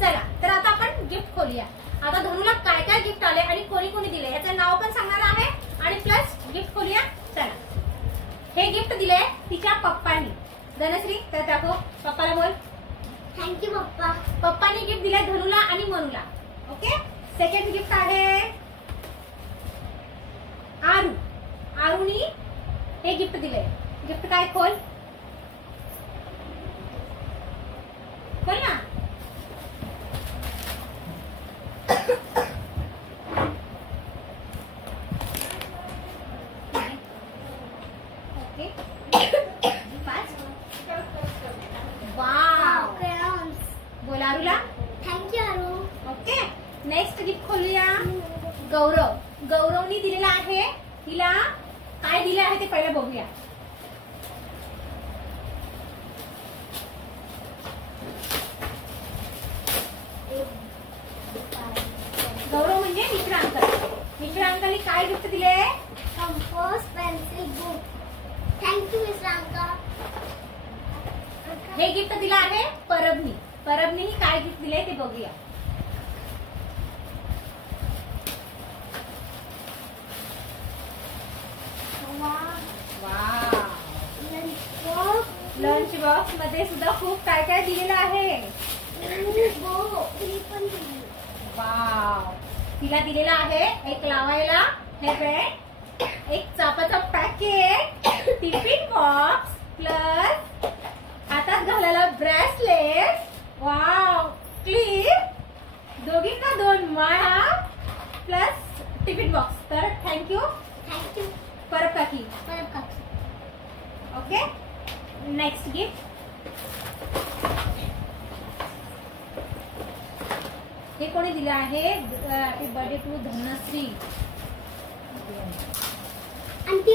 चला तर आता आपण गिफ्ट खोलूया. आता धनुला काय काय गिफ्ट आले आणि कोणी कोणी दिले याचं नाव पण सांगणार आहे आणि प्लस गिफ्ट खोलूया. चला, हे गिफ्ट दिले तिच्या पप्पांनी. धनश्री तर दाखव, पप्पाला बोल. थँक्यू पप्पा. पप्पांनी गिफ्ट दिले धनुला आणि मनुला. ओके. सेकंड गिफ्ट आहे आरूनी हे गिफ्ट दिले. गिफ्ट काय? खोल ना. ओके. 5. वाव. बोल आरूला. Thank you Aaru. Okay. Next gift खोलूया. गौरवनी दिलेला आहे. तिला काय दिले आहे ते पहिलं बघूया. गौरव म्हणजे मिश्रा अंकलनी काय गिफ्ट दिले? Compost pencil book. Thank you mister uncle. हे गिफ्ट दिलं आहे परबनी काय गिफ्ट दिले ते बघूया. लंच बॉक्स मध्ये सुद्धा खूप काय काय दिलेलं आहे. वाव. तिला दिलेला आहे एक लावायला हे पेन, एक चापाचा पॅकेट, टिफिन बॉक्स प्लस हातात घालायला ब्रेसलेट. वाव. क्लिप. दोघींना 2 माळा प्लस टिफिन बॉक्स. तर थँक्यू परब काकी. ओके. नेक्स्ट गिफ्ट हे कोणी दिलं आहे? Happy birthday to Dhanashree. Aunty.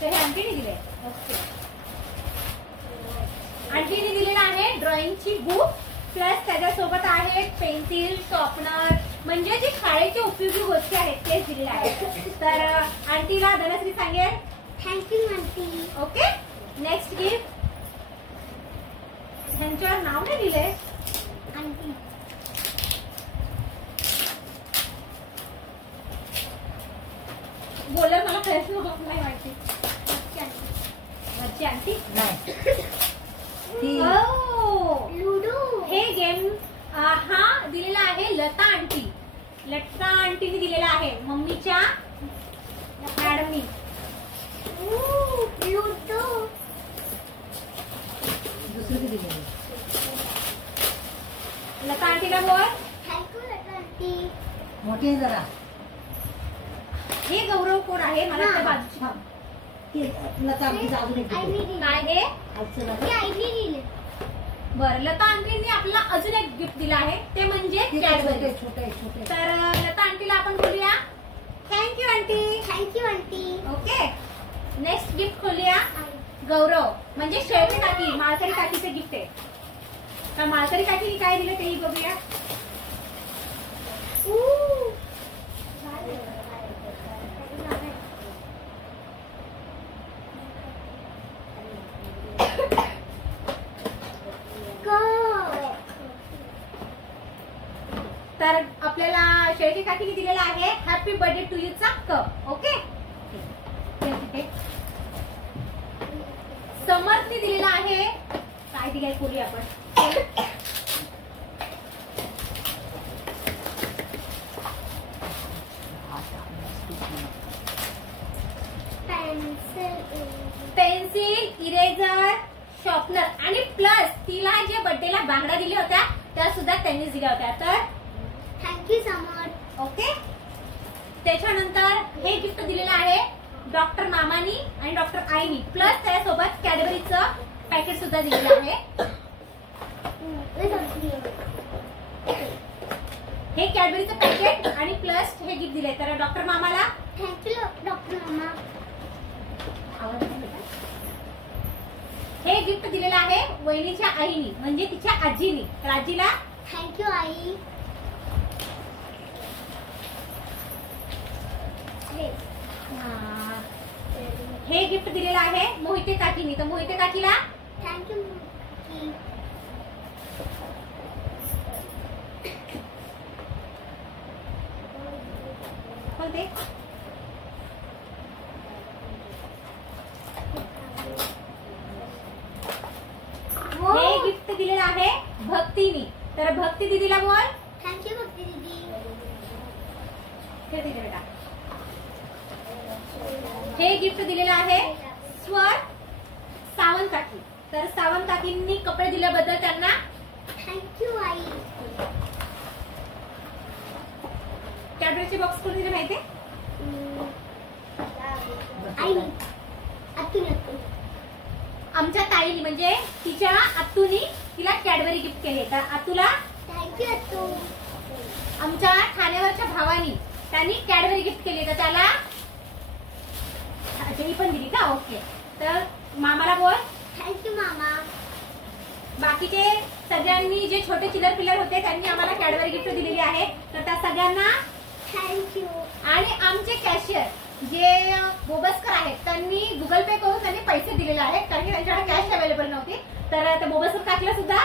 हे आंटीने दिले. ओके. आंटीने दिलेलं आहे ड्रॉइंगची बुक प्लस त्याच्यासोबत आहे पेन्सिल, शॉर्पनर म्हणजे जे शाळेच्या उपयोगी गोष्टी आहेत तेच दिलेले आहेत. तर आंटीला धनश्री सांगेल thank you aunty. Okay. Next gift ह्यांच्यावर नाव नाही दिले. आंटी. बोलर मला प्रश्न नाही वाटते. वरची आंटी लुडो. हे गेम हा दिलेला आहे लता आंटीने दिलेला आहे मम्मीच्या मॅडमनी. लुडो. लता आंटीला बोल. Thank you Lata aunty. मोठी जरा. हे गौरव कोण आहे? मला त्या बाजूची लता आंटीचं अजून एक काय हे? आईने दिले. बरं. लता आंटीने आपल्याला अजून एक गिफ्ट दिलं आहे ते म्हणजे कॅडबरी. छोटे. तर लता आंटीला आपण बोलूया thank you aunty. Thank you aunty. Okay. Next gift खोलूया. गौरव म्हणजे शेळके काकी माळकरी काकीचे गिफ्ट आहे. तर माळकरी काकीने काय दिलं तेही बघूया. तर आपल्याला शेळके काकीने दिलेला आहे हॅपी बर्थडे टू यू चा कप. ओके. समर्थने दिलेला आहे काय दिलाय खोली आपण. पेन्सिल, इरेझर, शॉर्पनर आणि प्लस तिला जे बर्थडेला बांगड्या दिल्या होत्या त्या सुद्धा त्यांनीच दिल्या होत्या. तर थँक्यू समर्थ. ओके. त्याच्यानंतर हे गिफ्ट दिलेलं आहे डॉक्टर मामानी आणि डॉक्टर आईनी प्लस त्यासोबत कॅडबरीचं पॅकेट सुद्धा दिलेलं आहे. हे कॅडबरीचं पॅकेट आणि प्लस हे गिफ्ट दिले. तर डॉक्टर मामाला थँक्यू डॉक्टर मामा. हे गिफ्ट दिलेलं आहे वहिनीच्या आईनी म्हणजे तिच्या आजीनी. तर आजीला थँक्यू आई. हे गिफ्ट दिलेलं आहे मोहिते काकीनी. तर मोहिते काकीला थँक्यू. सांगते. हे गिफ्ट दिलेलं आहे भक्तीनी. तर भक्ती दीदीला बोल. थँक्यू भक्ती दीदी. हे दिले बेटा. हे गिफ्ट दिलेलं आहे स्वर सावंत काकी. तर सावंत काकींनी कपडे दिल्याबद्दल त्यांना थँक्यू आई. कॅडबरीचे बॉक्स कोण दिले माहितीये? आई अतुल आमच्या ताईनी म्हणजे तिच्या आत्तूनी तिला कॅडबरी गिफ्ट केली. तर आत्तूला थँक्यू अतू. आमच्या ठाण्यावरच्या भावानी त्यांनी कॅडबरी गिफ्ट केली. तर त्याला ही पण दिली का? ओके. तर मामाला बोल. थँक्यू मामा. बाकीचे सगळ्यांनी जे छोटे चिल्लर पिल्लर होते त्यांनी आम्हाला कॅडबरी गिफ्ट दिलेली आहे. तर त्या सगळ्यांना थँक्यू. आणि आमचे कॅशियर जे बोबसकर आहेत त्यांनी गुगल पे करून त्यांनी पैसे दिलेले आहेत कारण की त्यांच्याकडे कॅश अवेलेबल नव्हती. तर त्या बोबसकर काकीला सुद्धा